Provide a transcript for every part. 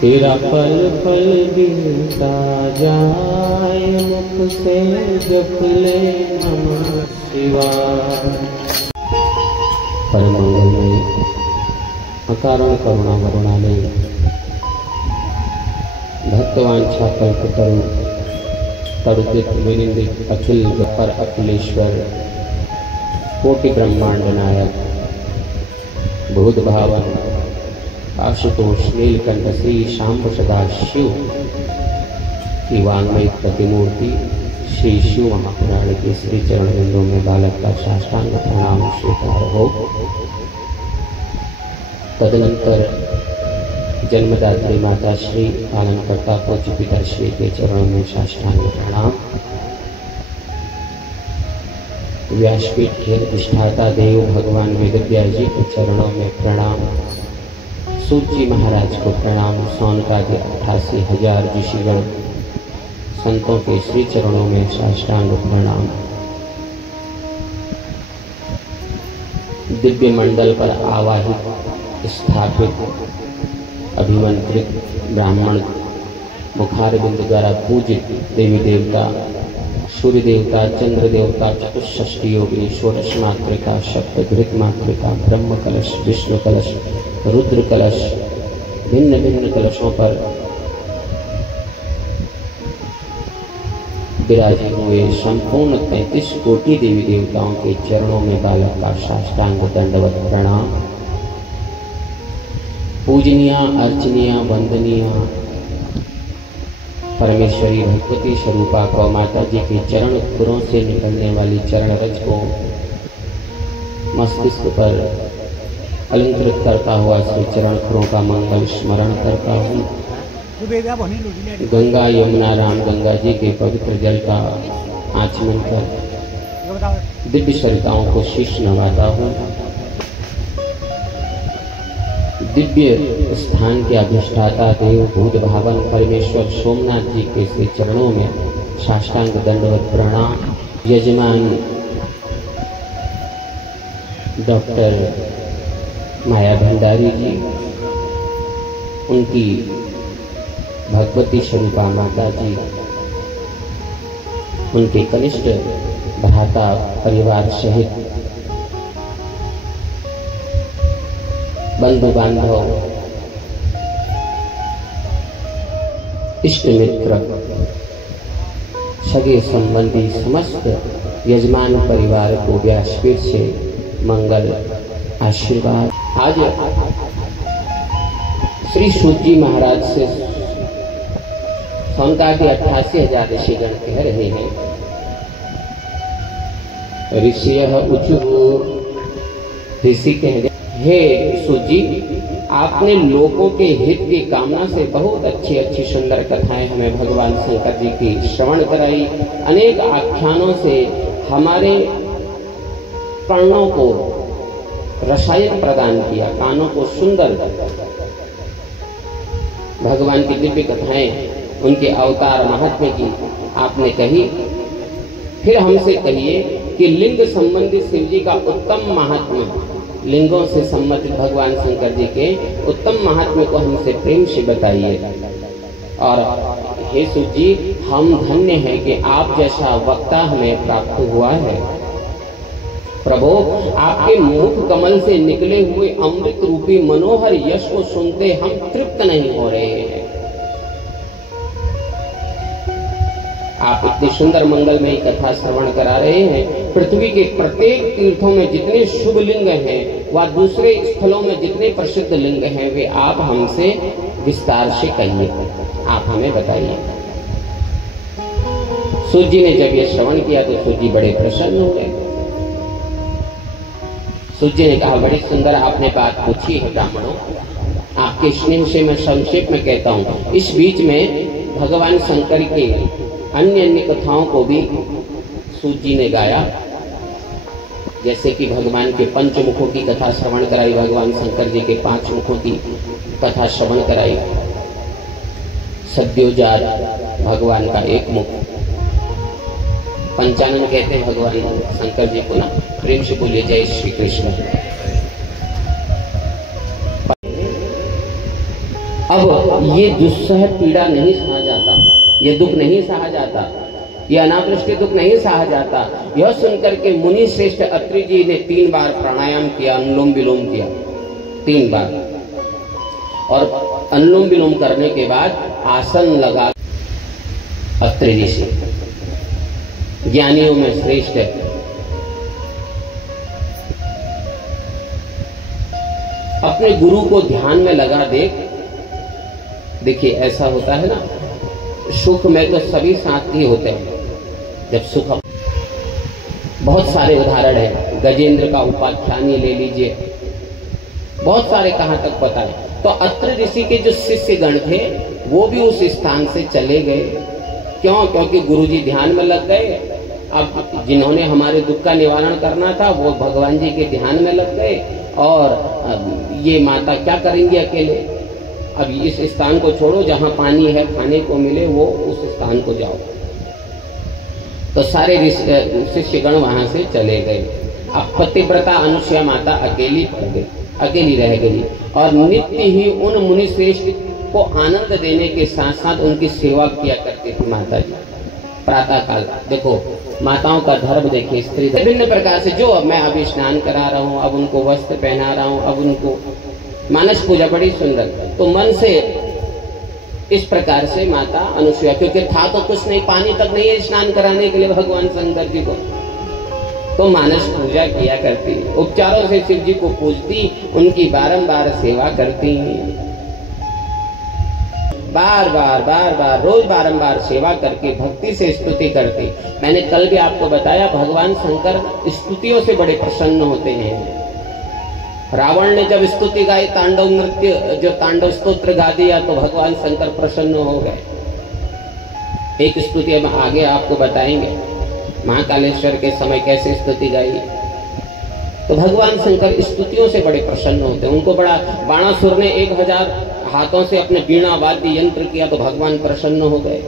तेरा पल पल बीता जाए मुख से जप ले नमः शिवाय। परम मंगलमय अकारण करुणा वरुणालय भक्तवांछा कल्पतरु तरुदित विनिंदित अखिल पर अखिलेश्वर कोटि ब्रह्मांड नायक भूत भावन आशुतोष नीलकंठ श्री शांब सदा शिव की वांगमय प्रतिमूर्ति श्री शिव महापुराण के श्री चरण बिंदों में बालक का साष्टांग प्रणाम स्वीकार हो। तदनंतर जन्मदात्री माता श्री पालनकर्ता पूज्य पिता श्री के चरणों में साष्टांग प्रणाम। व्यासपीठ के अधिष्ठाता देव भगवान वेदव्यास जी के चरणों में प्रणाम। सूत जी महाराज को प्रणाम। सौनकादि 88,000 ऋषिगण संतों के श्री चरणों में साष्टांग प्रणाम। दिव्य मंडल पर आवाहित स्थापित अभिमंत्रित ब्राह्मण मुखारबिंद द्वारा पूजित देवी देवता सूर्य देवता चंद्र देवता चतुष्षष्टि योगिनी षोडश मातृका सप्तघृत मातृका ब्रह्म कलश विष्णु कलश रुद्र कलश भिन्न भिन्न कलशों पर विराजे हुए संपूर्ण 33 कोटि देवी देवताओं के चरणों में बालक का साष्टांग दंडवत प्रणाम। पूजनीया अर्चनीया वंदनीया परमेश्वरी भगवती स्वरूपा गौ माता जी के चरण पुरों से निकलने वाली चरण रज को मस्तिष्क पर अलंकृत करता हुआ श्री चरण पुरों का मंगल स्मरण करता हूँ। गंगा यमुना राम गंगा जी के पवित्र जल का आचमन कर दिव्य सरिताओं को शीश नवाता हूँ। दिव्य स्थान के अधिष्ठाता देव भूत भावन परमेश्वर सोमनाथ जी के श्री चरणों में साष्टांग दंडवत प्रणाम। यजमान डॉक्टर माया भंडारी जी, उनकी भगवती स्वरूपा माता जी, उनके कनिष्ठ भ्राता परिवार सहित बंधु बांधव इष्ट मित्र सगे संबंधी समस्त यजमान परिवार को व्यासपीठ से मंगल आशीर्वाद। आज श्री सूत जी महाराज से तो हम कहा कि 88,000 ऋषिगण कह रहे हैं। ऋषियः उचुः, ऋषि कह रहे, हे सूत जी, आपने लोगों के हित की कामना से बहुत अच्छी अच्छी सुंदर कथाएं हमें भगवान शंकर जी की श्रवण कराई। अनेक आख्यानों से हमारे कर्णों को रसायन प्रदान किया, कानों को सुंदर भगवान की दिव्य कथाएं, उनके अवतार महात्म्य की आपने कही। फिर हमसे कहिए कि लिंग संबंधी शिव जी का उत्तम महात्म्य, लिंगों से संबंधित भगवान शंकर जी के उत्तम महात्म्य को हमसे प्रेम से बताइए। और हे सूत जी, हम धन्य हैं कि आप जैसा वक्ता हमें प्राप्त हुआ है। प्रभु, आपके मुख कमल से निकले हुए अमृत रूपी मनोहर यश को सुनते हम तृप्त नहीं हो रहे हैं। आप इतनी सुंदर मंगलमयी कथा श्रवण करा रहे हैं। पृथ्वी के प्रत्येक तीर्थों में जितने शुभ लिंग हैं, व दूसरे स्थलों में जितने प्रसिद्ध लिंग हैं, वे आप हमसे विस्तार से कहिए, आप हमें बताइए। सूत जी ने जब ये श्रवण किया तो सूत जी बड़े प्रसन्न हो गए। सूत जी ने कहा, बड़ी सुंदर आपने बात पूछी है ब्राह्मणों, आपके स्नेह से मैं संक्षेप में कहता हूँ। इस बीच में भगवान शंकर के अन्य अन्य कथाओं को भी सूत जी ने गाया, जैसे कि भगवान के पंचमुखों की कथा श्रवण कराई, भगवान शंकर जी के 5 मुखों की कथा श्रवण कराई। सद्योजात भगवान का एक मुख, पंचानन कहते हैं भगवान शंकर जी को ना। प्रेम से बोलिए जय श्री कृष्ण। अब ये दुस्सह पीड़ा नहीं सहा जाता, ये दुख नहीं सहा जाता, ये अनावृष्टि दुख नहीं सहा जाता। यह सुनकर के मुनि श्रेष्ठ अत्रि जी ने 3 बार प्राणायाम किया, अनुलोम विलोम किया 3 बार, और अनुलोम विलोम करने के बाद आसन लगा। अत्रि ऋषि ज्ञानियों में श्रेष्ठ है। अपने गुरु को ध्यान में लगा देखिए ऐसा होता है ना, सुख में तो सभी साथी होते हैं। जब सुख, बहुत सारे उदाहरण हैं, गजेंद्र का उपाख्यान ही ले लीजिए, बहुत सारे कहां तक पता है। तो अत्रि ऋषि के जो शिष्य गण थे वो भी उस स्थान से चले गए। क्यों? क्योंकि गुरुजी ध्यान में लग गए। अब जिन्होंने हमारे दुख का निवारण करना था वो भगवान जी के ध्यान में लग गए, और ये माता क्या करेंगी अकेले। अब इस स्थान को छोड़ो, जहां पानी है खाने को मिले वो उस स्थान को जाओ। तो सारे शिष्यगण वहां से चले गए। अब पतिव्रता अनुसुया माता अकेली पड़ गई, अकेली रह गई, और नित्य ही उन मुनि श्रेष्ठ को आनंद देने के साथ साथ उनकी सेवा किया करती थी माता जी। प्रातः काल देखो माताओं का धर्म देखिए, स्त्री विभिन्न प्रकार से, जो अब मैं अभी स्नान करा रहा हूँ, अब उनको वस्त्र पहना रहा हूँ, अब उनको मानस पूजा बड़ी सुंदर। तो मन से इस प्रकार से माता अनुसुया, क्योंकि था तो कुछ नहीं, पानी तक नहीं है स्नान कराने के लिए भगवान शंकर जी को, तो मानस पूजा किया करती, उपचारों से शिव जी को पूजती, उनकी बारंबार सेवा करती, बार बार रोज बारंबार सेवा करके भक्ति से स्तुति करती। मैंने कल भी आपको बताया, भगवान शंकर स्तुतियों से बड़े प्रसन्न होते हैं। रावण ने जब स्तुति गाई, तांडव नृत्य जो तांडव स्तोत्र गा दिया, तो भगवान शंकर प्रसन्न हो गए। एक स्तुति हम आगे आपको बताएंगे, महाकालेश्वर के समय कैसे स्तुति गाई। तो भगवान शंकर स्तुतियों से बड़े प्रसन्न होते हैं। उनको बड़ा, बाणासुर ने 1000 हाथों से अपने वीणा वाद्य यंत्र किया तो भगवान प्रसन्न हो गए,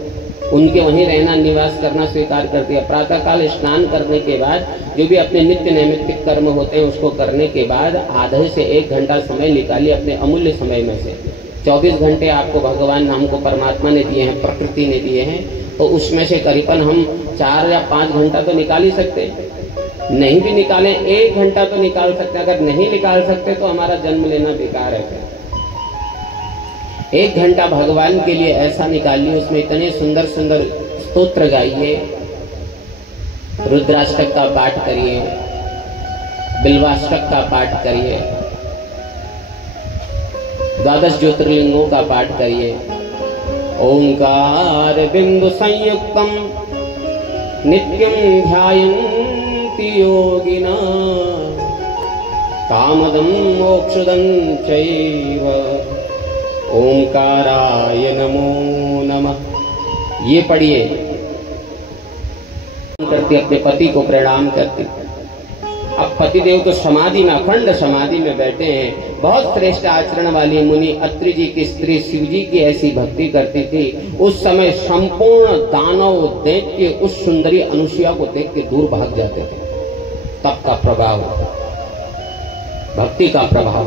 उनके वहीं रहना निवास करना स्वीकार कर दिया। प्रातः काल स्नान करने के बाद जो भी अपने नित्य नैमित्तिक कर्म होते हैं उसको करने के बाद आधे से 1 घंटा समय निकालिए अपने अमूल्य समय में से। 24 घंटे आपको भगवान, हमको परमात्मा ने दिए हैं, प्रकृति ने दिए हैं, तो उसमें से करीबन हम 4 या 5 घंटा तो निकाल ही सकते हैं। नहीं भी निकालें 1 घंटा तो निकाल सकते हैं। अगर नहीं निकाल सकते तो हमारा जन्म लेना बेकार है। 1 घंटा भगवान के लिए ऐसा निकालिए, उसमें इतने सुंदर सुंदर स्तोत्र गाइए, रुद्राष्टक का पाठ करिए, बिल्वाष्टक का पाठ करिए, 12 ज्योतिर्लिंगों का पाठ करिए, ओंकार बिंदु संयुक्तम नित्यं ध्यायन्ति योगिना कामदं मोक्षदं चैव ओंकाराय नमो नमः। ये पढ़िए करती अपने पति को प्रणाम करती। अब पतिदेव तो समाधि में, अखंड समाधि में बैठे हैं। बहुत श्रेष्ठ आचरण वाली मुनि अत्रि जी की स्त्री शिव जी की ऐसी भक्ति करती थी। उस समय संपूर्ण दानव दैत्य उस सुंदरी अनुसुईया को देख के दूर भाग जाते थे। तप का प्रभाव, भक्ति का प्रभाव,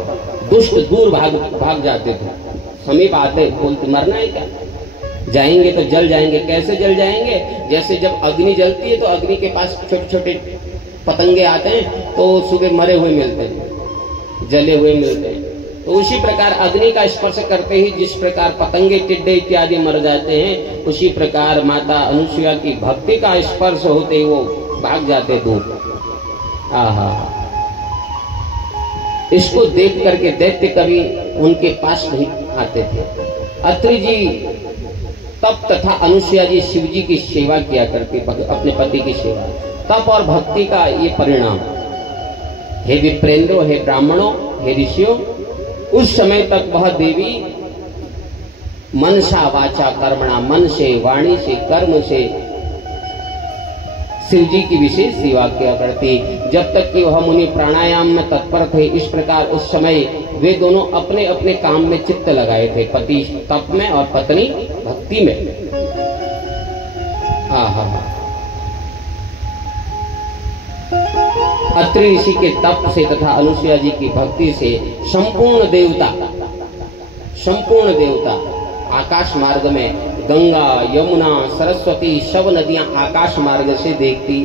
दुष्ट दूर भाग जाते थे। समीप आते बोलते मरना है क्या, जाएंगे तो जल जाएंगे। कैसे जल जाएंगे? जैसे जब अग्नि जलती है तो अग्नि के पास छोटे छोटे पतंगे आते हैं तो सुबह मरे हुए मिलते हैं, जले हुए मिलते हैं। तो उसी प्रकार अग्नि का स्पर्श करते ही जिस प्रकार पतंगे टिड्डे इत्यादि मर जाते हैं, उसी प्रकार माता अनुसुईया की भक्ति का स्पर्श होते ही वो भाग जाते दूर। आहा, इसको देख करके दैत्य कभी उनके पास नहीं आते थे। अत्रि जी तप तथा अनुसुईया जी शिव जी की सेवा किया करते, अपने पति की सेवा। तप और भक्ति का ये परिणाम। हे विप्रेंद्रो, हे ब्राह्मणों, हे ऋषियों, उस समय तक वह देवी मनसा वाचा कर्मणा, मन से, वाणी से, कर्म से शिव जी की विशेष सेवा किया करती, जब तक कि वह मुनि प्राणायाम में तत्पर थे। इस प्रकार उस समय वे दोनों अपने अपने काम में चित्त लगाए थे, पति तप में और पत्नी भक्ति में। आहा, अत्रि ऋषि के तप से तथा अनुसुईया जी की भक्ति से संपूर्ण देवता आकाश मार्ग में गंगा, यमुना, सरस्वती सब नदियां आकाश मार्ग से देखती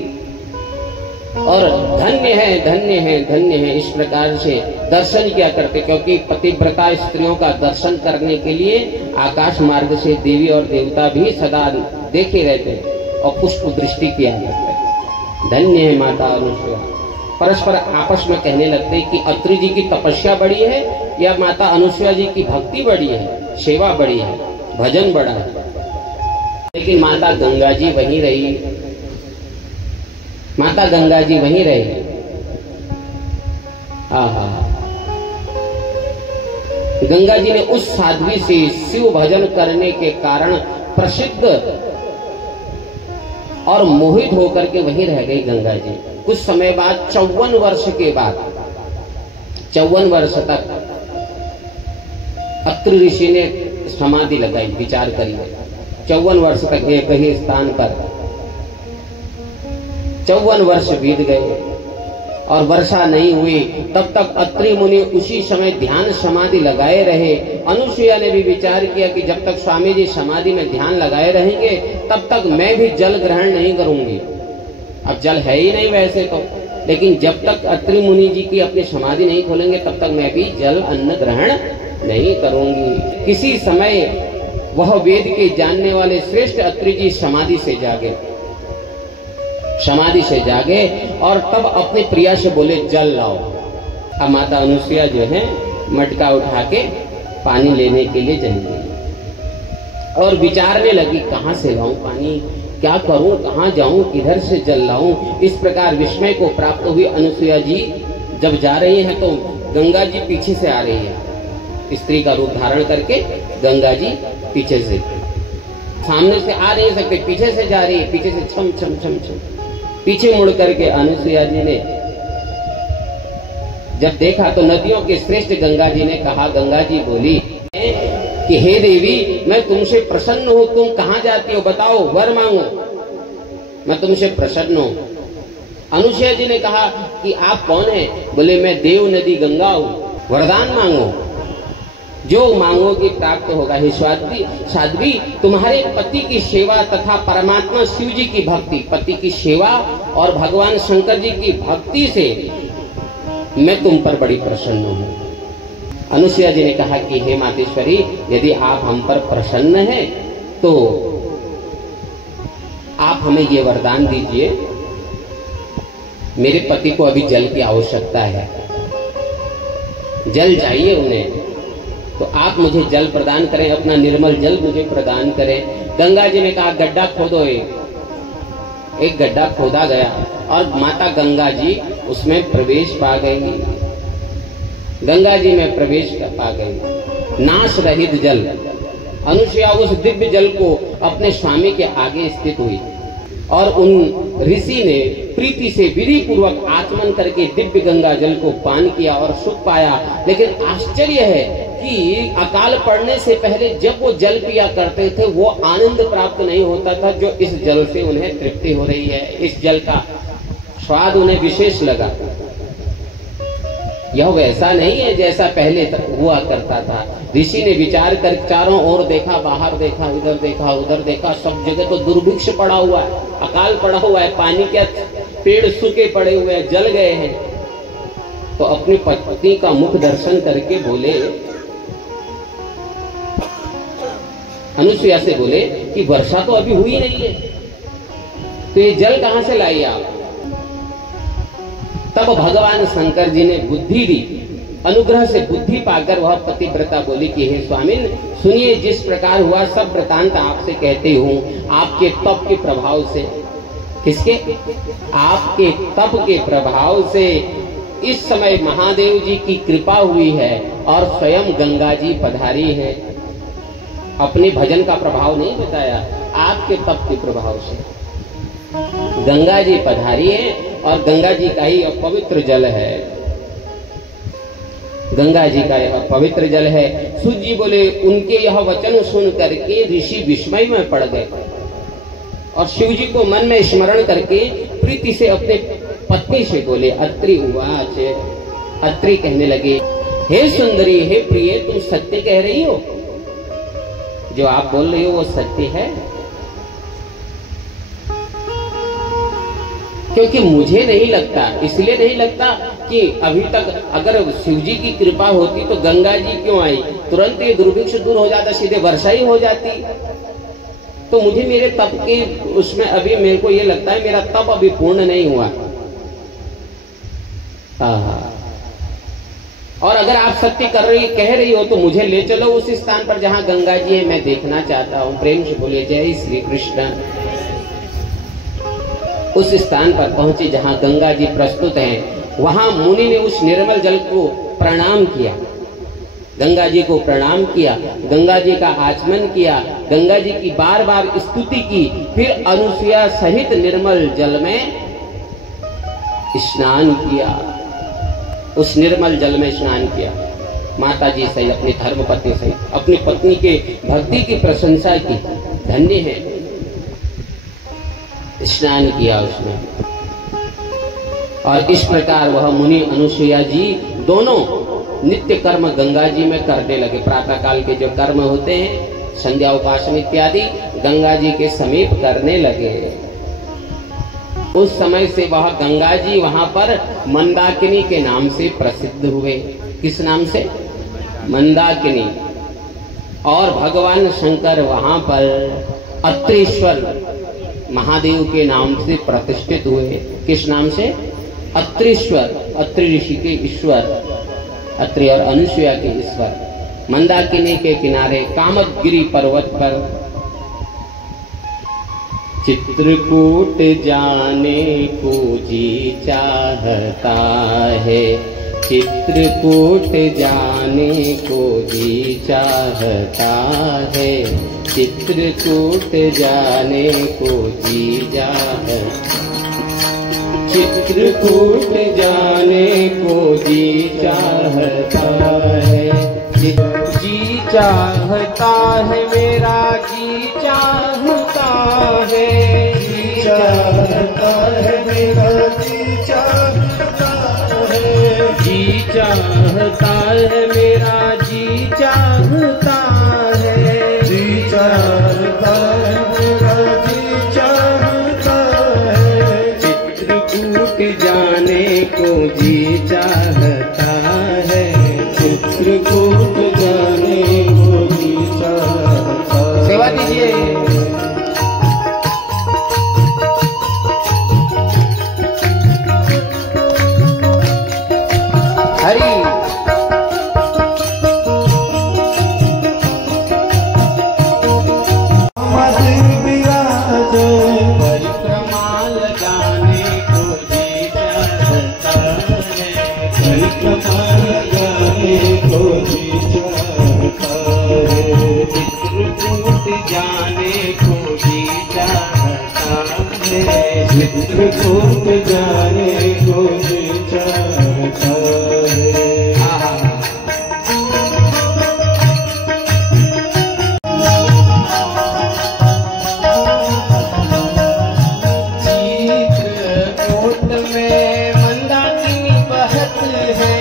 और धन्य है, धन्य है, धन्य है, इस प्रकार से दर्शन किया करते। क्योंकि पतिव्रता स्त्रियों का दर्शन करने के लिए आकाश मार्ग से देवी और देवता भी सदा देखे रहते और पुष्प दृष्टि किया करते। धन्य है माता अनुसुईया। परस्पर आपस में कहने लगते कि अत्रि जी की तपस्या बड़ी है या माता अनुसुईया जी की भक्ति बड़ी है, सेवा बड़ी है, भजन बड़ा है। लेकिन माता गंगा जी वहीं रही, माता गंगा जी वहीं रही। आहा, गंगा जी ने उस साध्वी से शिव भजन करने के कारण प्रसिद्ध और मोहित होकर के वहीं रह गई गंगा जी। कुछ समय बाद 54 वर्ष के बाद, 54 वर्ष तक अत्रि ऋषि ने समाधि लगाई। विचार करिए, 54 वर्ष तक एक ही स्थान पर 54 वर्ष बीत गए और वर्षा नहीं हुई। तब तक अत्रि मुनि उसी समय ध्यान समाधि लगाए रहे। अनुसुईया ने भी विचार किया कि जब तक स्वामी जी समाधि में ध्यान लगाए रहेंगे तब तक मैं भी जल ग्रहण नहीं करूंगी। अब जल है ही नहीं वैसे तो, लेकिन जब तक अत्रि मुनि जी की अपनी समाधि नहीं खोलेंगे तब तक मैं भी जल अन्न ग्रहण नहीं करूंगी। किसी समय वह वेद के जानने वाले श्रेष्ठ अत्रि जी समाधि से जागे और तब अपने प्रिया से बोले जल लाओ। अब माता अनुसुईया जो है मटका उठा के पानी लेने के लिए चली गई और विचारने लगी कहां से लाऊं पानी, क्या करूं, कहां जाऊं, किधर से जल लाऊं। इस प्रकार विस्मय को प्राप्त हुई अनुसुईया जी जब जा रही हैं तो गंगा जी पीछे से आ रही है, स्त्री का रूप धारण करके गंगा जी पीछे से, सामने से आ नहीं सकते, पीछे से जा रही है, पीछे से छम छम छम छम। पीछे मुड़ करके अनुसुईया जी ने जब देखा तो नदियों के श्रेष्ठ गंगा जी ने कहा, गंगा जी बोली कि हे देवी, मैं तुमसे प्रसन्न हूं, तुम कहां जाती हो बताओ, वर मांगो, मैं तुमसे प्रसन्न हूं। अनुसुईया जी ने कहा कि आप कौन हैं? बोले मैं देव नदी गंगा हूं, वरदान मांगो, जो मांगोगी प्राप्त होगा। हे साध्वी, तुम्हारे पति की सेवा तथा परमात्मा शिव जी की भक्ति, पति की सेवा और भगवान शंकर जी की भक्ति से मैं तुम पर बड़ी प्रसन्न हूं। अनुसुईया जी ने कहा कि हे मातेश्वरी, यदि आप हम पर प्रसन्न हैं तो आप हमें ये वरदान दीजिए, मेरे पति को अभी जल की आवश्यकता है, जल चाहिए उन्हें। तो आप मुझे जल प्रदान करें, अपना निर्मल जल मुझे प्रदान करें। गंगा जी ने कहा गड्ढा खोदो। एक गड्ढा खोदा गया और माता गंगा जी उसमें प्रवेश पा गई। गंगा जी में प्रवेश पा गई। नाश रहित जल। अनुसुईया उस दिव्य जल को अपने स्वामी के आगे स्थित हुई और उन ऋषि ने प्रीति से विधि पूर्वक आचमन करके दिव्य गंगा जल को पान किया और सुख पाया। लेकिन आश्चर्य है कि अकाल पड़ने से पहले जब वो जल पिया करते थे वो आनंद प्राप्त नहीं होता था जो इस जल से उन्हें तृप्ति हो रही है। इस जल का स्वाद उन्हें विशेष लगा। यह वैसा नहीं है जैसा पहले तक हुआ करता था। ऋषि ने विचार कर चारों ओर देखा, बाहर देखा, इधर देखा, उधर देखा, सब जगह तो दुर्भिक्ष पड़ा हुआ है, अकाल पड़ा हुआ है, पानी के पेड़ सूखे पड़े हुए हैं, जल गए हैं। तो अपनी पत्नी का मुख दर्शन करके बोले, अनुसुईया से बोले कि वर्षा तो अभी हुई नहीं है, तो ये जल कहां से लाई आप? तब भगवान शंकर जी ने बुद्धि दी। अनुग्रह से बुद्धि पाकर वह पतिव्रता बोली कि हे स्वामिन, सुनिए, जिस प्रकार हुआ सब वृतांत आपसे कहती हूँ। आपके तप के प्रभाव से, किसके? आपके तप के प्रभाव से इस समय महादेव जी की कृपा हुई है और स्वयं गंगा जी पधारी है। अपने भजन का प्रभाव नहीं बताया, आपके तप के प्रभाव से गंगा जी पधारी है और गंगा जी का ही पवित्र जल है। गंगा जी का यह पवित्र जल है। सूत जी बोले, उनके यह वचन सुन करके ऋषि विस्मय में पड़ गए और शिव जी को मन में स्मरण करके प्रीति से अपने पत्नी से बोले, अत्रि उवाच, अत्रि कहने लगे, हे सुंदरी, हे प्रिय, तुम सत्य कह रही हो? जो आप बोल रही हो वो सत्य है? क्योंकि मुझे नहीं लगता, इसलिए नहीं लगता कि अभी तक अगर शिव जी की कृपा होती तो गंगा जी क्यों आई? तुरंत ये दुर्भिक्ष दूर हो जाता, सीधे वर्षा ही हो जाती। तो मुझे मेरे तप के उसमें अभी मेरे को ये लगता है मेरा तप अभी पूर्ण नहीं हुआ। और अगर आप सत्य कह रही हो तो मुझे ले चलो उस स्थान पर जहां गंगा जी है, मैं देखना चाहता हूं। प्रेम से बोले जय श्री कृष्ण। उस स्थान पर पहुंचे जहां गंगा जी प्रस्तुत हैं। वहां मुनि ने उस निर्मल जल को प्रणाम किया, गंगा जी को प्रणाम किया, गंगा जी का आचमन किया, गंगा जी की बार बार स्तुति की। फिर अनुसुईया सहित निर्मल जल में स्नान किया, उस निर्मल जल में स्नान किया। माता जी सहित, अपनी धर्मपत्नी सहित, अपनी पत्नी के भक्ति की प्रशंसा की, धन्य है, स्नान किया उसमें। और इस प्रकार वह मुनि अनुसुईया जी दोनों नित्य कर्म गंगा जी में करने लगे। प्रातः काल के जो कर्म होते हैं, संध्या उपासना इत्यादि, गंगा जी के समीप करने लगे। उस समय से वह गंगा जी वहां पर मंदाकिनी के नाम से प्रसिद्ध हुए। किस नाम से? मंदाकिनी। और भगवान शंकर वहां पर अत्रीश्वर महादेव के नाम से प्रतिष्ठित हुए। किस नाम से? अत्रीश्वर, अत्रि ऋषि के ईश्वर, अत्रि और अनुसुईया के ईश्वर। मंदाकिनी के किनारे कामदगिरि पर्वत पर चित्रकूट जाने को जी चाहता है, चित्रकूट जाने को जी चाहता है, चित्रकूट जाने को जी चाहता, चित्रकूट जाने को जी चाहता है, जी चाहता है मेरा, जी चाहता है, जी चाहता है मेरा, जी चाहता है, जी चाहता है मेरा, जी चाहता है, जी चाहता है मेरा, जी चाहता है, चित्रकूट जाने को जी चाहता है, चित्रकूट जाने को जी चाहता है। सेवा दीजिए। हरि चित्रकूट जाने को जी चाहता है। चित्रकूट में मंदाकिनी बहत है,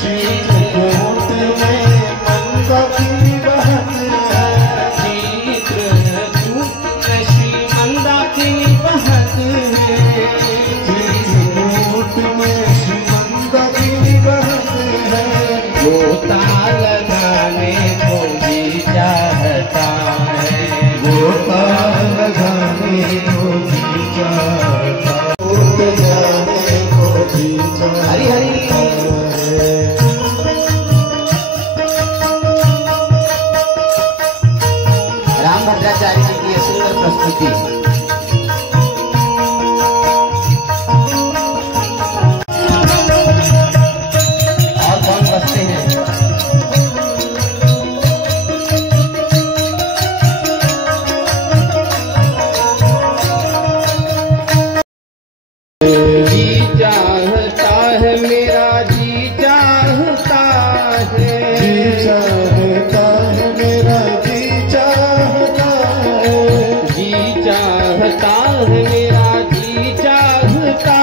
चित्रकूट में मंदाकिनी बहत है, चित्रकूट में श्री मंदाकिनी बहत है, चित्रकूट में श्री मंदाकिनी बहत है। गोता लगाने को जी चाहता है, गोता लगाने को जी चाहता, गोत जाने को जी चाहता। हरि हरि रामभद्राचार्य जी की सुंदर प्रस्तुति। और कौन बसते हैं? जी चाहता है मेरा, जी चाहता है, जी चाहता है मेरा, जी चाहता है, जी चाहता है मेरा, जी चाहता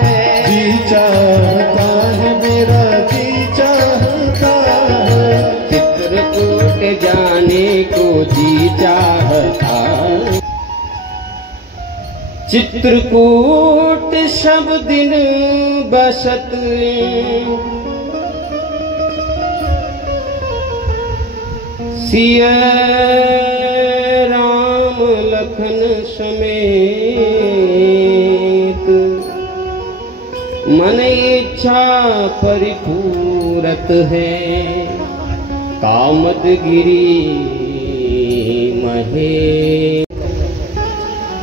है, जी चाहता है मेरा, जी चाहता है। चित्रकूट जाने को जी चाहता है। चित्रकूट सब दिन बसत, सिया राम लखन समेत, मन इच्छा परिपूरत है, कामदगिरी महे।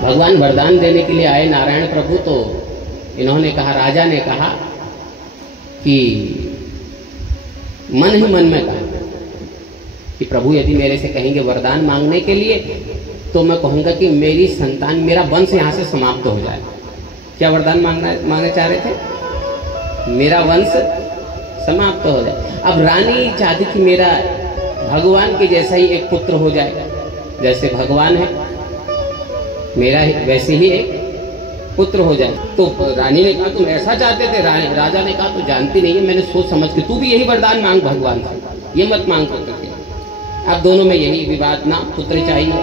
भगवान वरदान देने के लिए आए नारायण प्रभु, तो इन्होंने कहा, राजा ने कहा कि मन ही मन में कहा कि प्रभु यदि मेरे से कहेंगे वरदान मांगने के लिए, तो मैं कहूंगा कि मेरी संतान, मेरा वंश यहां से समाप्त हो जाए। क्या वरदान मांगना चाह रहे थे? मेरा वंश समाप्त हो जाए। अब रानी चाहती कि मेरा भगवान के जैसा ही एक पुत्र हो जाए, जैसे भगवान है मेरा वैसे ही एक पुत्र हो जाए। तो रानी ने कहा तुम ऐसा चाहते थे? राजा ने कहा तू जानती नहीं है, मैंने सोच समझ के, तू भी यही वरदान मांग भगवान से, ये मत मांग पुत्र के। अब दोनों में यही विवाद ना, पुत्र चाहिए।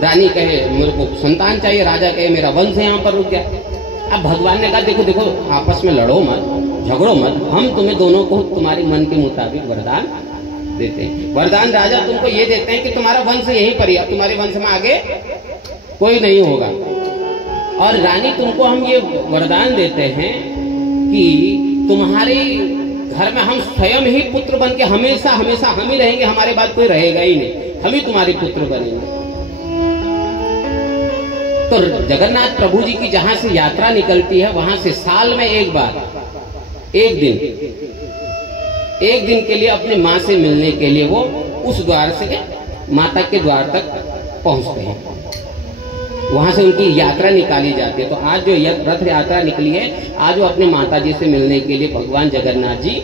रानी कहे मेरे को संतान चाहिए, राजा कहे मेरा वंश यहाँ पर रुक गया। अब भगवान ने कहा देखो देखो आपस में लड़ो मत, झगड़ो मत, हम तुम्हें दोनों को तुम्हारे मन के मुताबिक वरदान देते हैं। वरदान राजा तुमको ये देते हैं कि तुम्हारा वंश यहीं पर ही, तुम्हारे वंश में आगे कोई नहीं होगा। और रानी तुमको हम ये वरदान देते हैं कि तुम्हारे घर में हम स्वयं ही पुत्र बन के हमेशा हमेशा हम ही रहेंगे, हमारे बाद कोई रहेगा ही नहीं, हम ही तुम्हारे पुत्र बनेंगे। तो जगन्नाथ प्रभु जी की जहां से यात्रा निकलती है, वहां से साल में एक बार, एक दिन के लिए अपने माँ से मिलने के लिए वो उस द्वार से माता के द्वार तक पहुंचते हैं। वहां से उनकी यात्रा निकाली जाती है। तो आज जो रथ यात्रा निकली है, आज वो अपने माता जी से मिलने के लिए भगवान जगन्नाथ जी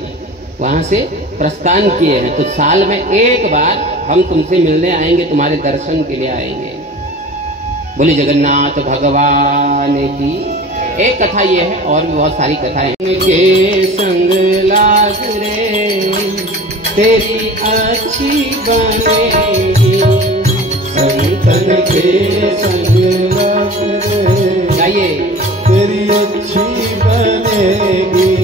वहां से प्रस्थान किए हैं। तो साल में एक बार हम तुमसे मिलने आएंगे, तुम्हारे दर्शन के लिए आएंगे। बोले जगन्नाथ भगवान की। एक कथा ये है, और भी बहुत सारी कथाएं के संग लाग रे तेरी अच्छी बनेगी, संतन के संग लाग रे गाइए तेरी अच्छी बनेगी।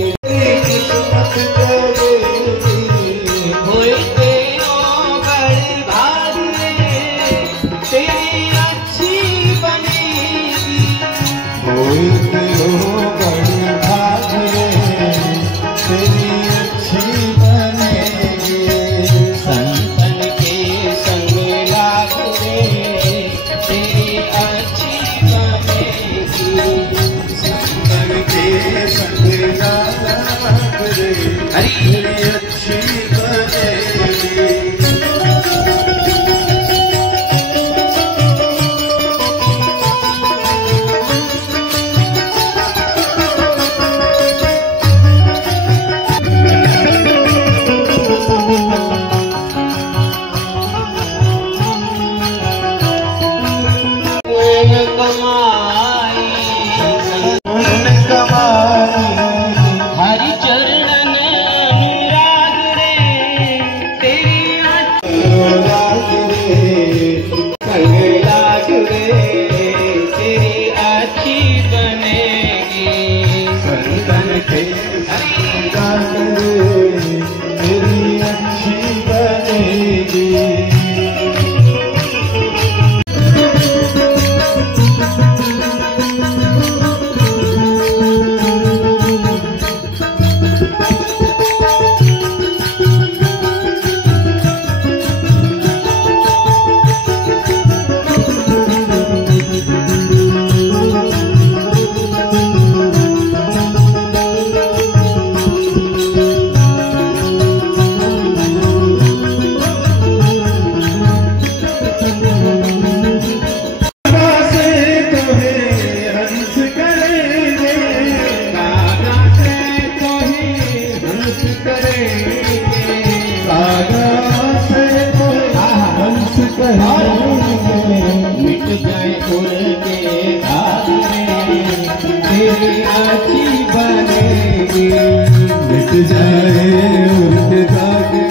जाए उठ जागे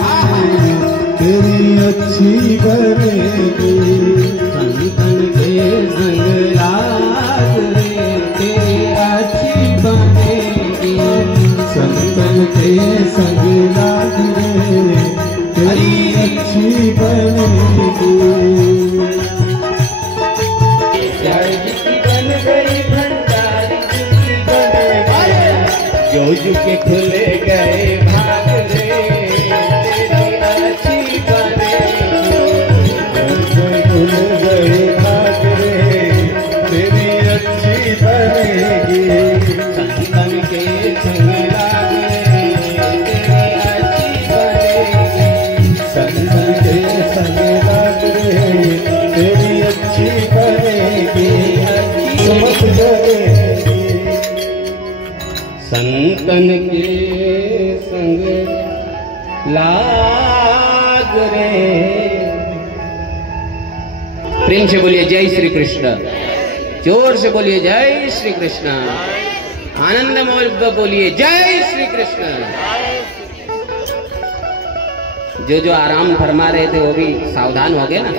तेरी अच्छी बनेगी। संतन के संग लाग रे तेरी अच्छी बनेगी। संतन के संग लाग रे तेरी अच्छी बनेगी। बन गई भंडारी की बन गई जो झुके खुले गए भाग रे तेरी अच्छी बनेगी। खुल गए भाग रे तेरी अच्छी बनेगी। संतन के संग लाग रे तेरी अच्छी बनेगी। संतन के संग लाग रे तेरी अच्छी बनेगी। समझ जाएगी संतन के संग लाग रे। प्रेम से बोलिए जय श्री कृष्ण, जोर से बोलिए जय श्री कृष्ण, आनंद मोल बोलिए जय श्री कृष्ण। जो आराम फरमा रहे थे वो भी सावधान हो गए ना।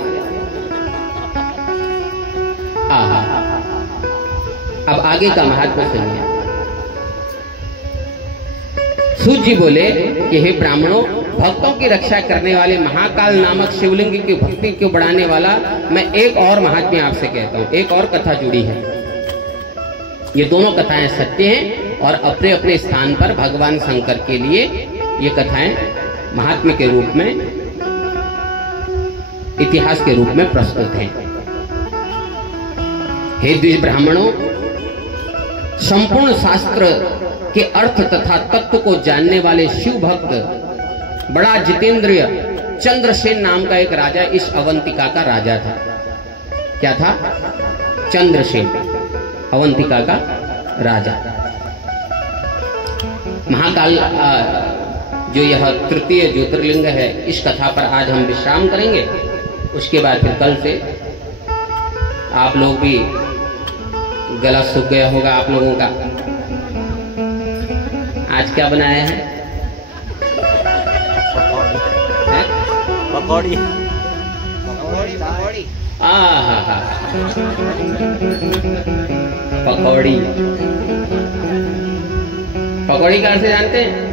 अब आगे का महत्व सुनिए। सूत जी बोले कि हे ब्राह्मणों, भक्तों की रक्षा करने वाले महाकाल नामक शिवलिंग की भक्ति को बढ़ाने वाला मैं एक और महात्म्य आपसे कहता हूं। एक और कथा जुड़ी है। ये दोनों कथाएं सत्य हैं और अपने अपने स्थान पर भगवान शंकर के लिए ये कथाएं महात्म्य के रूप में, इतिहास के रूप में प्रस्तुत हैं। हे द्विज ब्राह्मणों, संपूर्ण शास्त्र के अर्थ तथा तत्व को जानने वाले शिव भक्त बड़ा जितेंद्रिय चंद्रसेन नाम का एक राजा इस अवंतिका का राजा था। क्या था? चंद्रसेन, अवंतिका का राजा। महाकाल जो यह तृतीय ज्योतिर्लिंग है, इस कथा पर आज हम विश्राम करेंगे। उसके बाद फिर कल से आप लोग भी, गला सूख गया होगा आप लोगों का। आज क्या बनाया है? पकौड़ी। पकौड़ी। पकौड़ी कहाँ से जानते हैं?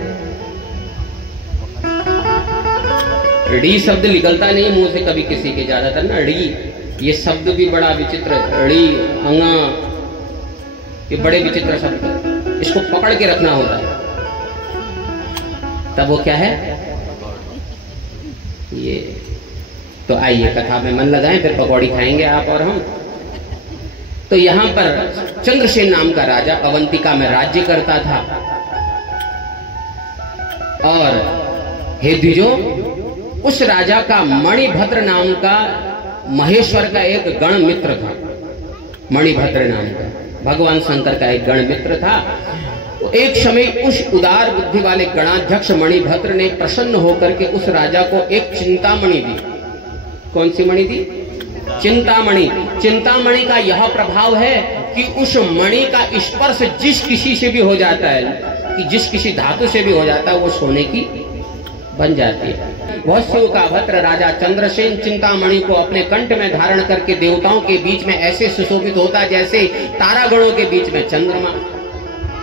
डी शब्द निकलता नहीं मुंह से कभी किसी के, ज्यादातर ना डी, ये शब्द भी बड़ा विचित्र है। ड़ी, अंगा, ये बड़े विचित्र शब्द, इसको पकड़ के रखना होता है, तब वो क्या है ये। तो आइए कथा में मन लगाएं, फिर पकौड़ी खाएंगे आप और हम। तो यहां पर चंद्रसेन नाम का राजा अवंतिका में राज्य करता था। और हे द्विजो, उस राजा का मणिभद्र नाम का महेश्वर का एक गण मित्र था। मणिभद्र नाम का भगवान शंकर का एक गण मित्र था। एक समय उस उदार बुद्धि वाले गणाध्यक्ष मणिभद्र ने प्रसन्न होकर के उस राजा को एक चिंतामणि दी। कौन सी मणि दी? चिंतामणि। चिंतामणि का यह प्रभाव है कि उस मणि का स्पर्श जिस किसी से भी हो जाता है, कि जिस किसी धातु से भी हो जाता है, वो सोने की बन जाती है। वह शिव का भद्र राजा चंद्रसेन चिंतामणि को अपने कंठ में धारण करके देवताओं के बीच में ऐसे सुशोभित होता जैसे तारागणों के बीच में चंद्रमा।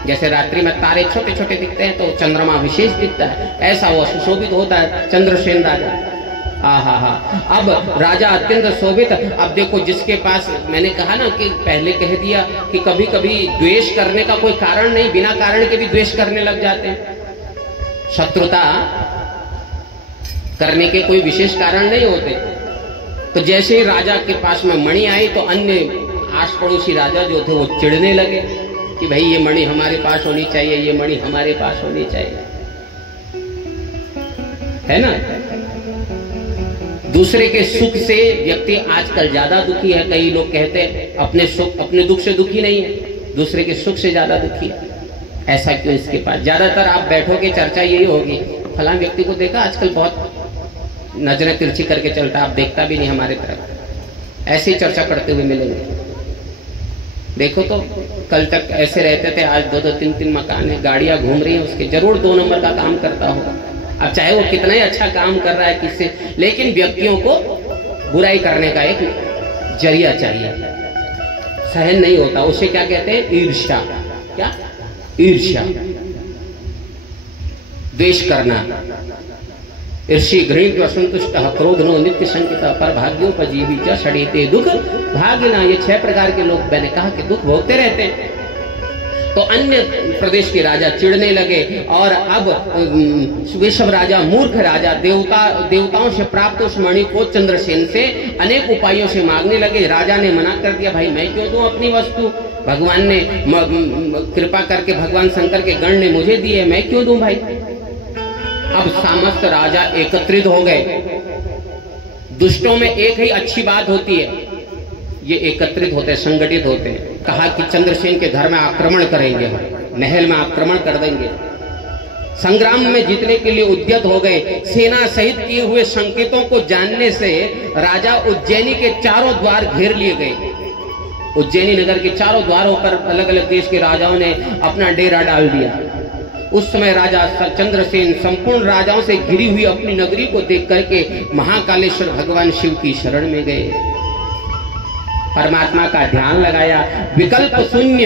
जैसे रात्रि में तारे छोटे छोटे दिखते हैं तो चंद्रमा विशेष दिखता है, ऐसा वह सुशोभित होता है चंद्रसेन राजा। अब राजा अत्यंत शोभित। अब देखो, जिसके पास, मैंने कहा ना कि पहले कह दिया कि कभी कभी द्वेष करने का कोई कारण नहीं, बिना कारण के भी द्वेष करने लग जाते हैं। शत्रुता करने के कोई विशेष कारण नहीं होते। तो जैसे ही राजा के पास में मणि आई तो अन्य आस पड़ोसी राजा जो थे वो चिढ़ने लगे कि भाई ये मणि हमारे पास होनी चाहिए, ये मणि हमारे पास होनी चाहिए, है ना। दूसरे के सुख से व्यक्ति आजकल ज्यादा दुखी है। कई लोग कहते हैं अपने सुख, अपने दुख से दुखी नहीं है, दूसरे के सुख से ज्यादा दुखी है। ऐसा क्यों इसके पास? ज्यादातर आप बैठोगे चर्चा यही होगी, फलां व्यक्ति को देखा आजकल बहुत नजरें तिरछी करके चलता, आप देखता भी नहीं हमारे तरफ। ऐसी चर्चा करते हुए मिलेंगे। देखो तो कल तक ऐसे रहते थे, आज 2-2 3-3 मकान है, गाड़ियां घूम रही हैं, उसके जरूर 2 नंबर का काम करता होगा। अब चाहे वो कितना ही अच्छा काम कर रहा है किससे, लेकिन व्यक्तियों को बुराई करने का एक जरिया चाहिए, सहन नहीं होता। उसे क्या कहते हैं? ईर्ष्या। क्या? ईर्ष्या, द्वेष करना। ईर्षि घृणित असंतुष्ट क्रोधनो नित्य संकित पर भाग्योपजीवी च षडेते दुख भागिना। ये 6 प्रकार के लोग मैंने कहा कि दुख भोगते रहते हैं। तो अन्य प्रदेश के राजा चिढ़ने लगे और अब वे सब राजा, मूर्ख राजा, देवताओं से प्राप्त उस मणि को चंद्रसेन से अनेक उपायों से मांगने लगे। राजा ने मना कर दिया, भाई मैं क्यों दूं अपनी वस्तु, भगवान ने कृपा करके भगवान शंकर के गण ने मुझे दी है, मैं क्यों दूं भाई। अब समस्त राजा एकत्रित हो गए। दुष्टों में एक ही अच्छी बात होती है, ये एकत्रित होते हैं, संगठित होते हैं। कहा कि चंद्रसेन के घर में आक्रमण करेंगे, महल में आक्रमण कर देंगे। संग्राम में जीतने के लिए उद्यत हो गए। सेना सहित किए हुए संकेतों को जानने से राजा उज्जैनी के चारों द्वार घेर लिए गए। उज्जैनी नगर के चारों द्वारों पर अलग अलग देश के राजाओं ने अपना डेरा डाल दिया। उस समय राजा चंद्रसेन संपूर्ण राजाओं से घिरी हुई अपनी नगरी को देख करके महाकालेश्वर भगवान शिव की शरण में गए, परमात्मा का ध्यान लगाया। विकल्प शून्य,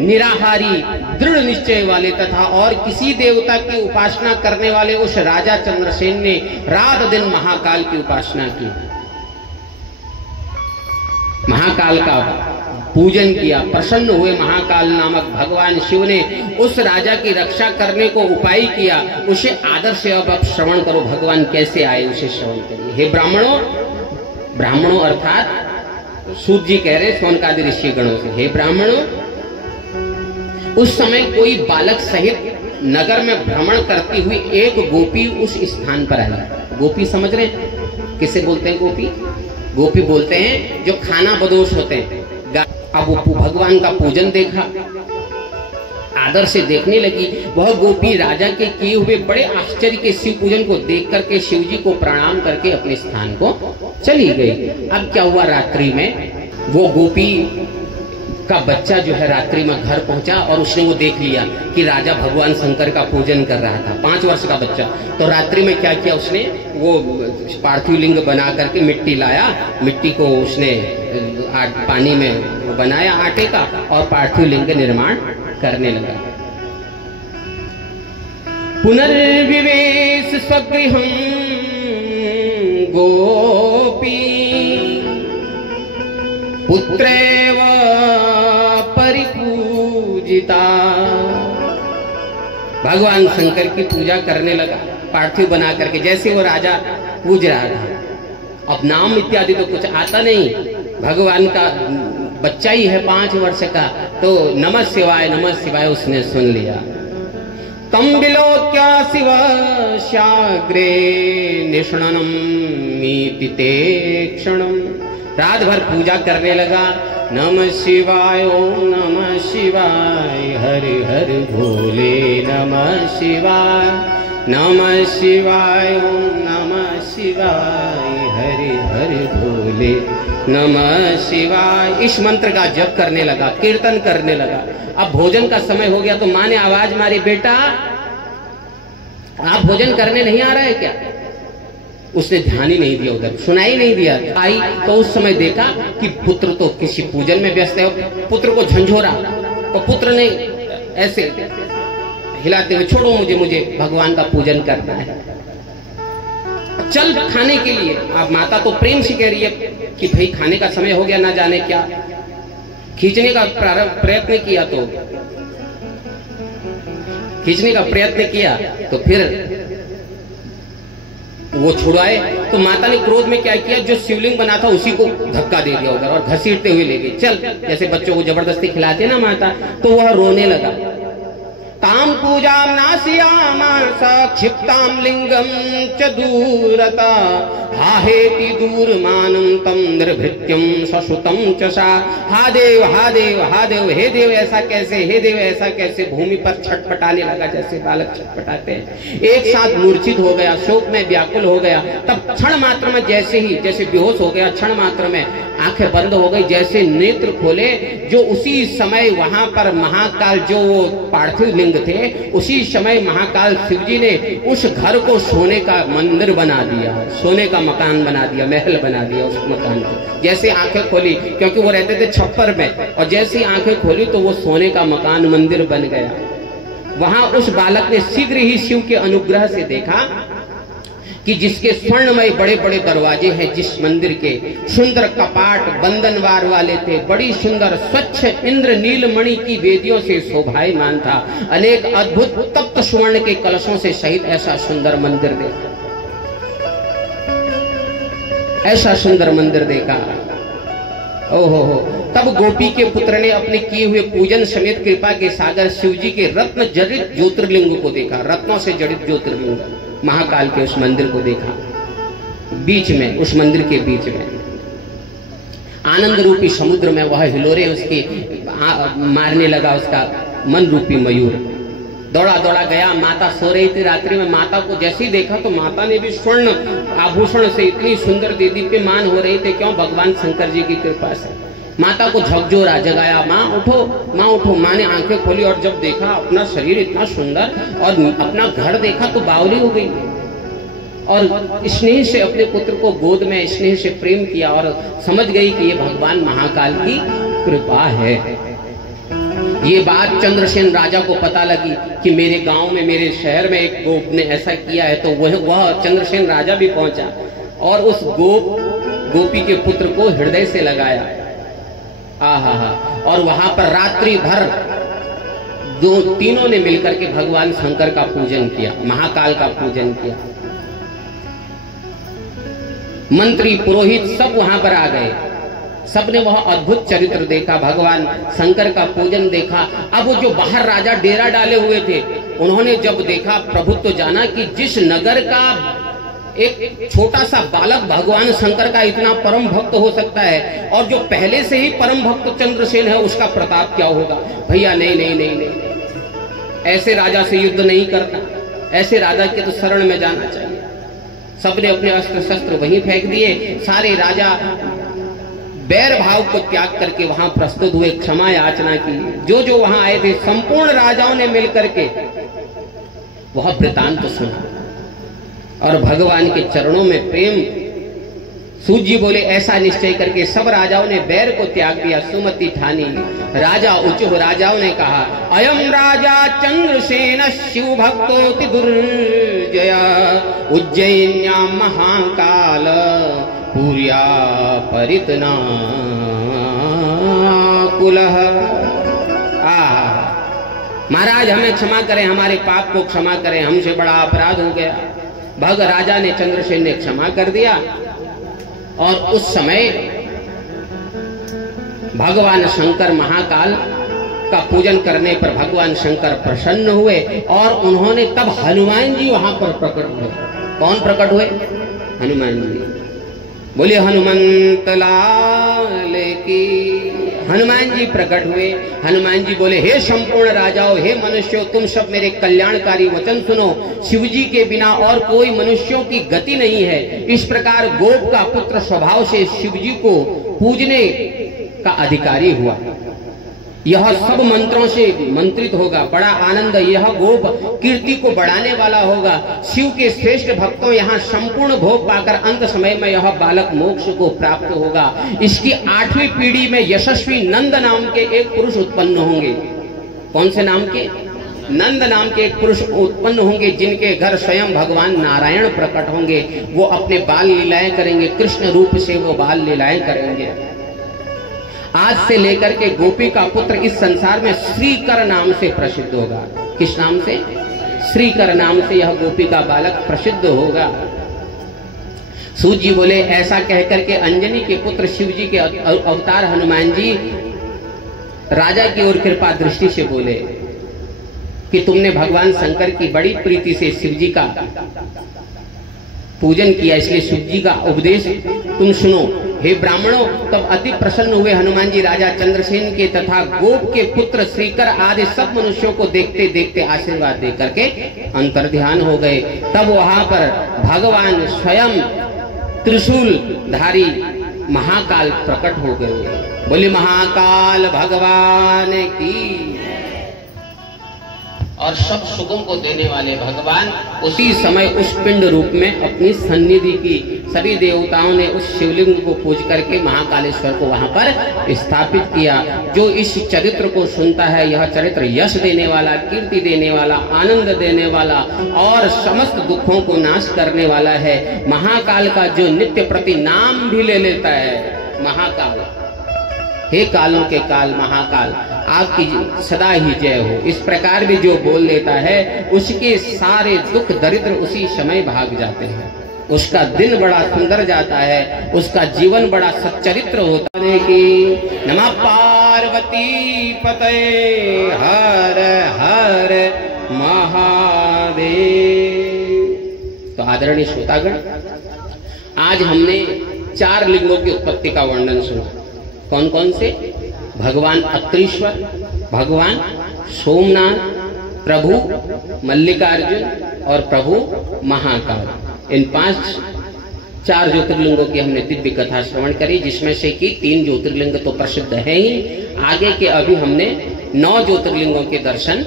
निराहारी, दृढ़ निश्चय वाले तथा और किसी देवता की उपासना करने वाले उस राजा चंद्रसेन ने रात दिन महाकाल की उपासना की, महाकाल का पूजन किया। प्रसन्न हुए महाकाल नामक भगवान शिव ने उस राजा की रक्षा करने को उपाय किया। उसे आदर से अब श्रवण करो, भगवान कैसे आए उसे श्रवण करिए। हे ब्राह्मणों, ब्राह्मणों अर्थात सूत जी कह रहे सोनकादि ऋषि गणों से, हे ब्राह्मणों, उस समय कोई बालक सहित नगर में भ्रमण करती हुई एक गोपी उस स्थान पर आई। गोपी समझ रहे हैं किसे बोलते हैं? गोपी, गोपी बोलते हैं जो खाना बदोश होते हैं। अब वो भगवान का पूजन देखा, आदर से देखने लगी। वह गोपी राजा के किए हुए बड़े आश्चर्य के शिव पूजन को देख करके शिव जी को प्रणाम करके अपने स्थान को चली गई। अब क्या हुआ, रात्रि में वो गोपी का बच्चा जो है रात्रि में घर पहुंचा और उसने वो देख लिया कि राजा भगवान शंकर का पूजन कर रहा था, 5 वर्ष का बच्चा। तो रात्रि में क्या किया उसने, वो पार्थिव लिंग बना करके मिट्टी लाया, मिट्टी को उसने पानी में बनाया आटे का और पार्थिव लिंग निर्माण करने लगा। पुनर्विवेश स्वगृहं गोपी पुत्रैव परिपूजिता। भगवान शंकर की पूजा करने लगा पार्थिव बना करके, जैसे वो राजा पूज रहा था। अब नाम इत्यादि तो कुछ आता नहीं, भगवान का बच्चा ही है 5 वर्ष का, तो नमः शिवाय उसने सुन लिया। तम विलोक्य शिव शाग्रे निष्णनम मीति ते क्षणम। रात भर पूजा करने लगा। नमः शिवाय ओम नमः शिवाय, हरि हरि भोले नमः शिवाय, नमः शिवाय ओम नमः शिवाय, हरि हरि भोले नमः शिवाय। इस मंत्र का जप करने लगा, कीर्तन करने लगा। अब भोजन का समय हो गया तो माँ ने आवाज मारी, बेटा आप भोजन करने नहीं आ रहा है क्या? उसने ध्यान ही नहीं दिया, उधर सुनाई नहीं दिया। आई तो उस समय देखा कि पुत्र तो किसी पूजन में व्यस्त है, पुत्र को झंझोरा। तो पुत्र ने ऐसे हिलाते हुए, छोड़ो मुझे भगवान का पूजन करना है, चल खाने के लिए। अब माता तो प्रेम से कह रही है कि भाई खाने का समय हो गया, ना जाने क्या। खींचने का प्रयत्न किया तो फिर वो छुड़ाए। तो माता ने क्रोध में क्या किया, जो शिवलिंग बना था उसी को धक्का दे दिया उधर और घसीटते हुए ले गई। चल, जैसे बच्चों को जबरदस्ती खिलाते ना माता, तो वह रोने लगा। ताम पूजां नास्यामास क्षिप्तां लिंगम च दूरता हाहेति दूरमानं तम निर्भृत्यं ससुतं च सा। हा देव हा देव हा देव, हे देव ऐसा कैसे, हे देव ऐसा कैसे। भूमि पर छटपटाने लगा जैसे बालक छटपटाते हैं। एक साथ मूर्छित हो गया, शोक में व्याकुल हो गया। तब क्षण मात्र में जैसे बेहोश हो गया, क्षण मात्र में आंखें बंद हो गई। जैसे नेत्र खोले, जो उसी समय वहां पर महाकाल, जो वो पार्थिव लिंग थे, उसी समय महाकाल शिव जी ने उस घर को सोने का मंदिर बना दिया, सोने का मकान बना दिया, महल बना दिया उस मकान को। जैसे आंखें खोली, क्योंकि वो रहते थे छप्पर में, और जैसे आंखें खोली तो वो सोने का मकान मंदिर बन गया। वहां उस बालक ने शीघ्र ही शिव के अनुग्रह से देखा कि जिसके स्वर्णमय बड़े बड़े दरवाजे हैं, जिस मंदिर के सुंदर कपाट बंधनवार वाले थे, बड़ी सुंदर स्वच्छ इंद्र नीलमणि की वेदियों से शोभायमान था, अनेक अद्भुत तप्त स्वर्ण के कलशों से सहित ऐसा सुंदर मंदिर देखा, ऐसा सुंदर मंदिर देखा। ओहो हो। तब गोपी के पुत्र ने अपने किए हुए पूजन समेत कृपा के सागर शिव जी के रत्न जड़ित ज्योतिर्लिंग को देखा, रत्नों से जड़ित ज्योतिर्लिंग महाकाल के उस मंदिर को देखा। बीच में, उस मंदिर के बीच में आनंद रूपी समुद्र में वह हिलोरे उसकी मारने लगा, उसका मन रूपी मयूर दौड़ा दौड़ा गया। माता सो रही थी रात्रि में, माता को जैसे ही देखा तो माता ने भी स्वर्ण आभूषण से इतनी सुंदर दीप्यमान हो रही थे। क्यों? भगवान शंकर जी की कृपा से। माता को झकझोरा, जगाया, माँ उठो, माँ उठो। माँ ने आंखें खोली और जब देखा अपना शरीर इतना सुंदर और अपना घर देखा तो बावली हो गई, और स्नेह से अपने पुत्र को गोद में स्नेह से प्रेम किया और समझ गई कि ये भगवान महाकाल की कृपा है। ये बात चंद्रसेन राजा को पता लगी कि मेरे गांव में, मेरे शहर में एक गोप ने ऐसा किया है, तो वह चंद्रसेन राजा भी पहुंचा और उस गोपी के पुत्र को हृदय से लगाया। आहा, और वहां पर रात्रि भर तीनों ने मिलकर के भगवान शंकर का पूजन किया, महाकाल का पूजन किया। मंत्री पुरोहित सब वहां पर आ गए, सबने वह अद्भुत चरित्र देखा, भगवान शंकर का पूजन देखा। अब वो जो बाहर राजा डेरा डाले हुए थे, उन्होंने जब देखा, प्रभुत्व जाना कि जिस नगर का एक छोटा सा बालक भगवान शंकर का इतना परम भक्त हो सकता है, और जो पहले से ही परम भक्त चंद्रसेन है, उसका प्रताप क्या होगा। भैया नहीं नहीं नहीं नहीं, ऐसे राजा से युद्ध नहीं करना, ऐसे राजा के तो शरण में जाना चाहिए। सबने अपने अस्त्र शस्त्र वहीं फेंक दिए। सारे राजा बैर भाव को त्याग करके वहां प्रस्तुत हुए, क्षमा याचना की। जो जो वहां आए थे, संपूर्ण राजाओं ने मिलकर के वह वृतांत सुना और भगवान के चरणों में प्रेम। सूत जी बोले, ऐसा निश्चय करके सब राजाओं ने बैर को त्याग दिया, सुमति ठानी। राजा उच्च राजाओं ने कहा, अयम राजा चंद्रसेन शिव भक्तोति दुर्जया उज्जैन्यां महाकाल पूर्या परितना कुलः। महाराज हमें क्षमा करें, हमारे पाप को क्षमा करें, हमसे बड़ा अपराध हो गया। भग राजा ने, चंद्रसेन ने क्षमा कर दिया। और उस समय भगवान शंकर महाकाल का पूजन करने पर भगवान शंकर प्रसन्न हुए और उन्होंने तब हनुमान जी वहां पर प्रकट हुए। कौन प्रकट हुए? हनुमान जी। बोले हनुमंत लाल की। हनुमान जी प्रकट हुए। हनुमान जी बोले, हे संपूर्ण राजाओं, हे मनुष्यों, तुम सब मेरे कल्याणकारी वचन सुनो। शिव जी के बिना और कोई मनुष्यों की गति नहीं है। इस प्रकार गोप का पुत्र स्वभाव से शिव जी को पूजने का अधिकारी हुआ। यह सब मंत्रों से मंत्रित होगा, बड़ा आनंद। यह गोप कीर्ति को बढ़ाने वाला होगा। शिव के श्रेष्ठ भक्तों यहाँ संपूर्ण भोग पाकर अंत समय में यह बालक मोक्ष को प्राप्त होगा। इसकी 8वीं पीढ़ी में यशस्वी नंद नाम के एक पुरुष उत्पन्न होंगे। कौन से नाम के? नंद नाम के एक पुरुष उत्पन्न होंगे, जिनके घर स्वयं भगवान नारायण प्रकट होंगे। वो अपने बाल लीलाएं करेंगे, कृष्ण रूप से वो बाल लीलाएं करेंगे। आज से लेकर के गोपी का पुत्र इस संसार में श्रीकर नाम से प्रसिद्ध होगा। किस नाम से? श्रीकर नाम से यह गोपी का बालक प्रसिद्ध होगा। सूत जी बोले, ऐसा कहकर के अंजनी के पुत्र शिव जी के अवतार हनुमान जी राजा की ओर कृपा दृष्टि से बोले, कि तुमने भगवान शंकर की बड़ी प्रीति से शिव जी का पूजन किया, इसलिए शिव जी का उपदेश तुम सुनो। हे ब्राह्मणों, तब अति प्रसन्न हुए हनुमान जी राजा चंद्रसेन के तथा गोप के पुत्र श्रीकर आदि सब मनुष्यों को देखते देखते आशीर्वाद दे करके अंतर्ध्यान हो गए। तब वहां पर भगवान स्वयं त्रिशूल धारी महाकाल प्रकट हो गए। बोले महाकाल भगवान की। और सब सुखों को देने वाले भगवान उसी समय उस पिंड रूप में अपनी सन्निधि की सभी देवताओं ने उस शिवलिंग को पूज करके महाकालेश्वर को वहां पर स्थापित किया। जो इस चरित्र को सुनता है, यह चरित्र यश देने वाला, कीर्ति देने वाला, आनंद देने वाला और समस्त दुखों को नाश करने वाला है। महाकाल का जो नित्य प्रति नाम भी ले लेता है, महाकाल, हे कालों के काल महाकाल, आपकी सदा ही जय हो, इस प्रकार भी जो बोल लेता है उसके सारे दुख दरिद्र उसी समय भाग जाते हैं। उसका दिन बड़ा सुंदर जाता है, उसका जीवन बड़ा सच्चरित्र होता है। कि नमः पार्वती पतये हर हर महादेव। तो आदरणीय श्रोतागण, आज हमने 4 लिंगों की उत्पत्ति का वर्णन सुना। कौन कौन से? भगवान अत्रीश्वर, भगवान सोमनाथ, प्रभु मल्लिकार्जुन और प्रभु महाकाल। इन 4 ज्योतिर्लिंगों की हमने दिव्य कथा श्रवण करी, जिसमें से कि 3 ज्योतिर्लिंग तो प्रसिद्ध है ही। आगे के अभी हमने 9 ज्योतिर्लिंगों के दर्शन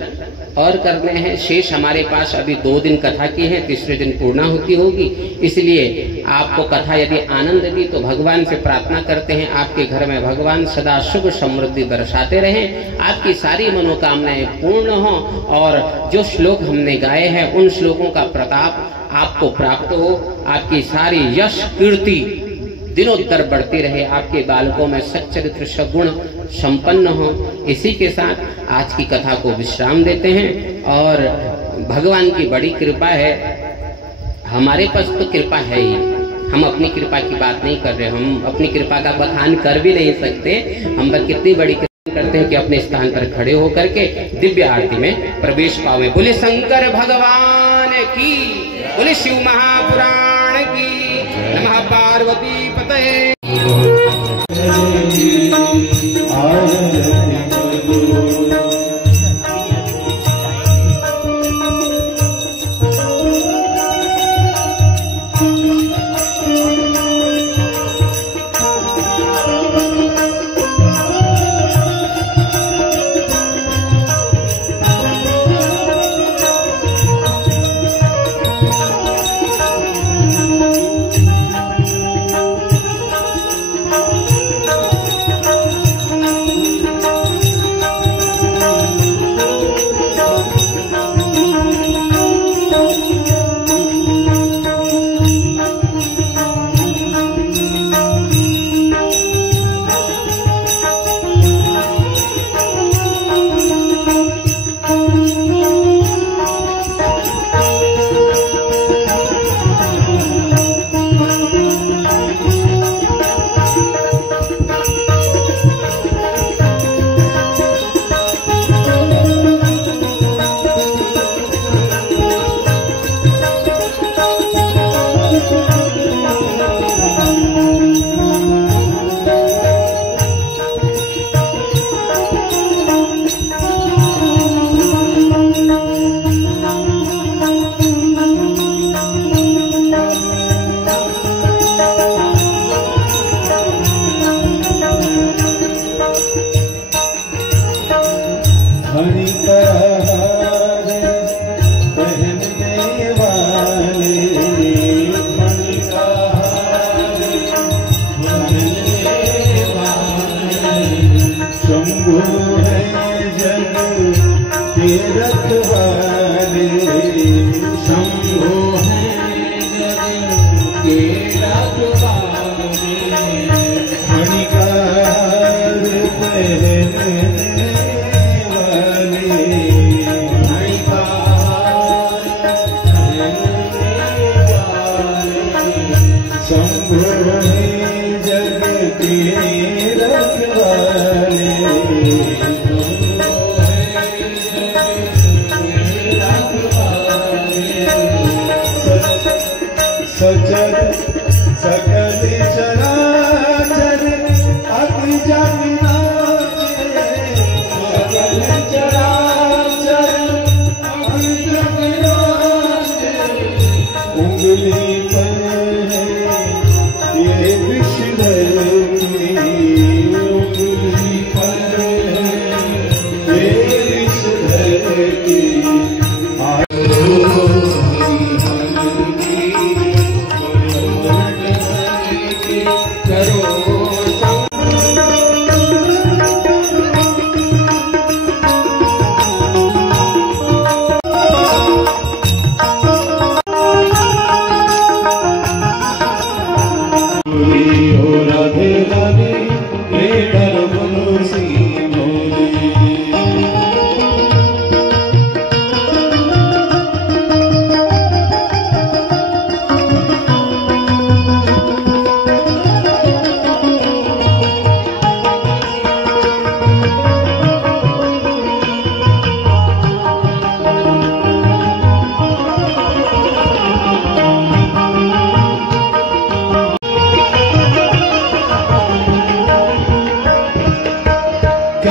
और करने हैं। शेष हमारे पास अभी 2 दिन कथा की है, तीसरे दिन पूर्णाहुति होगी। इसलिए आपको कथा यदि आनंद दी तो भगवान से प्रार्थना करते हैं आपके घर में भगवान सदा सुख समृद्धि बरसाते रहें, आपकी सारी मनोकामनाएं पूर्ण हो और जो श्लोक हमने गाए हैं उन श्लोकों का प्रताप आपको प्राप्त हो, आपकी सारी यश कीर्ति दिनोत्तर बढ़ती रहे, आपके बालकों में सच्चरित्र सगुण संपन्न हो। इसी के साथ आज की कथा को विश्राम देते हैं। और भगवान की बड़ी कृपा है, हमारे पास तो कृपा है ही, हम अपनी कृपा की बात नहीं कर रहे, हम अपनी कृपा का बखान कर भी नहीं सकते। हम पर कितनी बड़ी कृपा करते हैं कि अपने स्थान पर खड़े होकर के दिव्य आरती में प्रवेश पावे। बोले शंकर भगवान की, बोले शिव महापुराण की, नमः पार्वती पतये।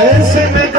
कैसे मैं